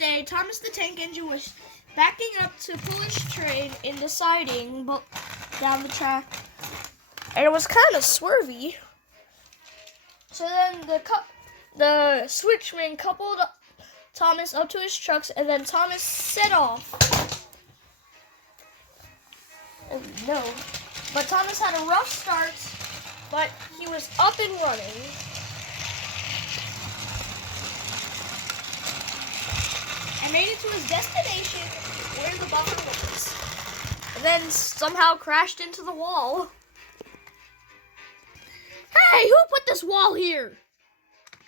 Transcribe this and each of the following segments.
day, Thomas the Tank Engine was backing up to pull his train in the siding down the track. And it was kind of swervy. So then the switchman coupled Thomas up to his trucks, and then Thomas set off. Oh no. But Thomas had a rough start, but he was up and running. And made it to his destination where the buffer was. And then somehow crashed into the wall. Hey, who put this wall here?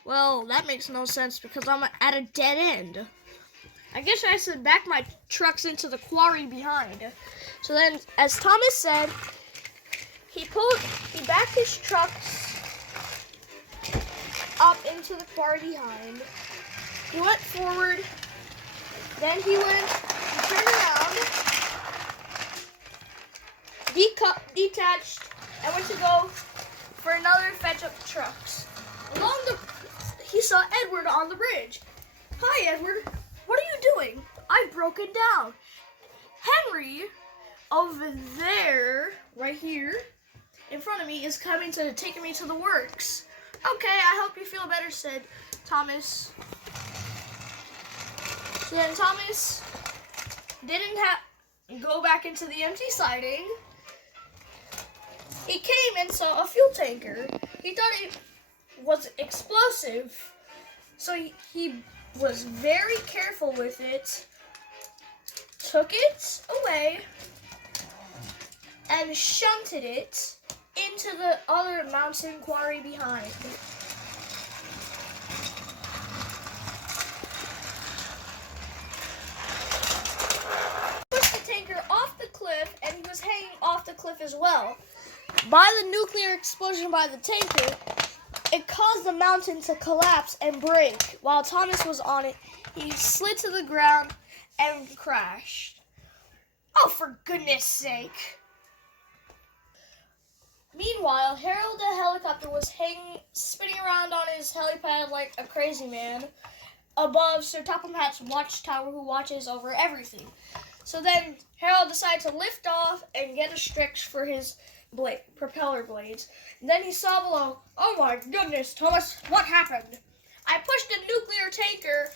Well, that makes no sense because I'm at a dead end. I guess I should back my trucks into the quarry behind. So then, as Thomas said, he backed his trucks up into the quarry behind. He went forward, then he turned around, detached, and went to go for another fetch up the trucks. He saw Edward on the bridge. Hi, Edward. What are you doing? I've broken down. Henry, over there, right here, in front of me, is coming to take me to the works. Okay, I hope you feel better, said Thomas. So then Thomas didn't go back into the empty siding. He came and saw a fuel tanker. He thought it was explosive, so he was very careful with it, took it away, and shunted it into the other mountain quarry behind. Pushed the tanker off the cliff, and he was hanging off the cliff as well. By the nuclear explosion by the tanker, it caused the mountain to collapse and break. While Thomas was on it, he slid to the ground and crashed. Oh, for goodness sake. Meanwhile, Harold the helicopter was spinning around on his helipad like a crazy man above Sir Topham Hatt's watchtower, who watches over everything. So then Harold decided to lift off and get a stretch for his propeller blades. And then he saw below, oh my goodness, Thomas, what happened? I pushed a nuclear tanker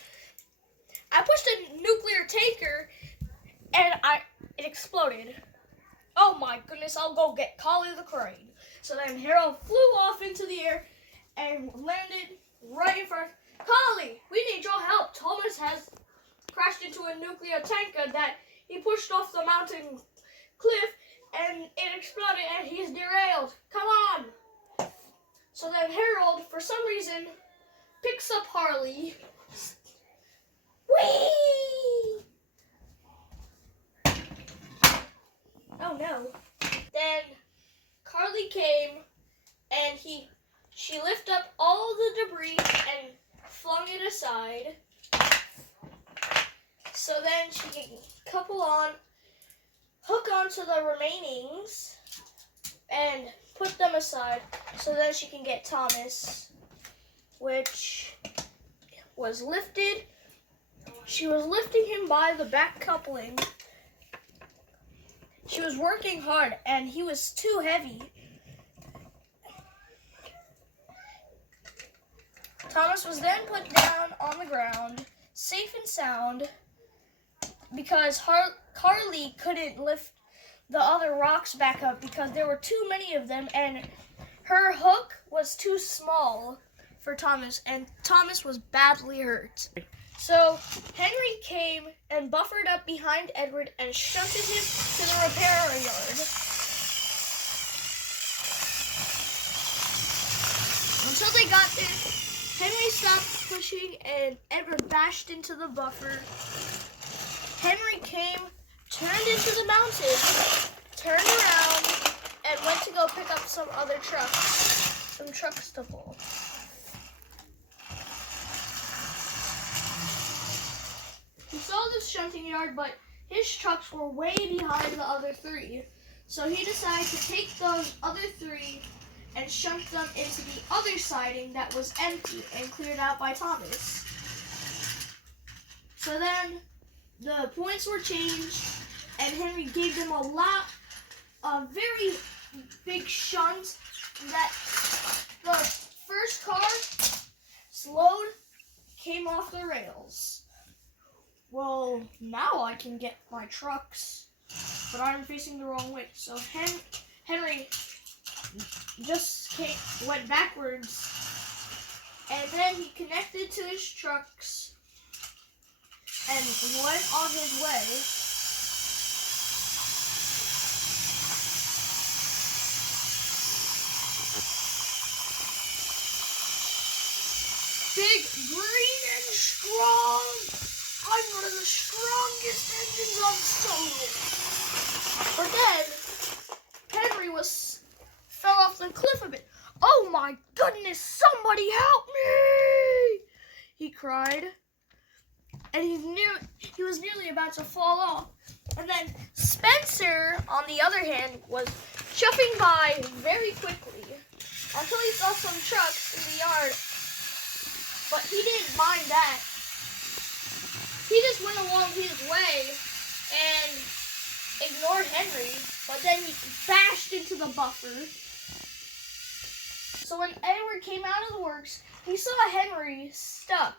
and it exploded. Oh my goodness, I'll go get Collie the crane. So then Harold flew off into the air and landed right in front. Collie, we need your help. Thomas has crashed into a nuclear tanker that he pushed off the mountain cliff, and it exploded and he's derailed. Come on. So then Harold, for some reason, picks up Harley. Whee! Oh no. Then Carly came and she lifted up all the debris and flung it aside. So then she can hook onto the remainings and put them aside so then she can get Thomas, which was lifted. She was lifting him by the back coupling. She was working hard and he was too heavy. Thomas was then put down on the ground, safe and sound, because Carly couldn't lift the other rocks back up because there were too many of them, and her hook was too small for Thomas, and Thomas was badly hurt. So Henry came and buffered up behind Edward and shunted him to the repair yard. Until they got there, Henry stopped pushing and Edward bashed into the buffer. Henry came, turned into the mountain, turned around, and went to go pick up some trucks to pull. He saw this shunting yard, but his trucks were way behind the other three. So he decided to take those other three and shunt them into the other siding that was empty and cleared out by Thomas. So then the points were changed, and Henry gave them a very big shunt that the first car slowed, came off the rails. Well, now I can get my trucks, but I'm facing the wrong way. So Henry just went backwards, and then he connected to his trucks and went on his way. Big, green, and strong. I'm one of the strongest engines on Solo. But then Henry fell off the cliff a bit. Oh my goodness, somebody help me! He cried. And he was nearly about to fall off. And then Spencer, on the other hand, was chuffing by very quickly until he saw some trucks in the yard. But he didn't mind that. He just went along his way and ignored Henry, but then he bashed into the buffer. So when Edward came out of the works, he saw Henry stuck.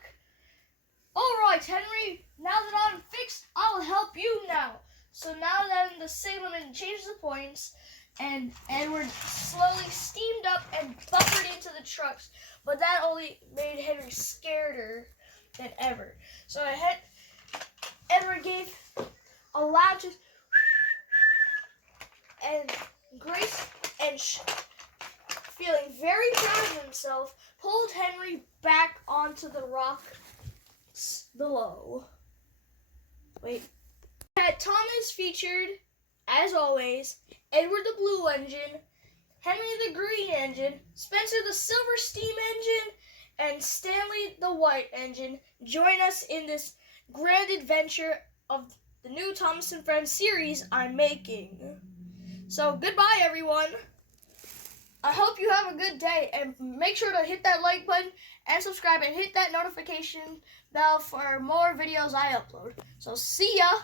All right, Henry, now that I'm fixed, I'll help you now. So now then the signalman changed the points, and Edward slowly steamed up and buffered into the trucks, but that only made Henry scareder than ever. So Edward gave a loud just, and Grace, and feeling very proud of himself, pulled Henry back onto the rock below. Wait. Thomas featured, as always, Edward the Blue Engine, Henry the Green Engine, Spencer the Silver Steam Engine, and Stanley the White Engine. Join us in this grand adventure of the new Thomas and Friends series I'm making. So goodbye, everyone. I hope you have a good day, and make sure to hit that like button and subscribe and hit that notification bell for more videos I upload. So see ya!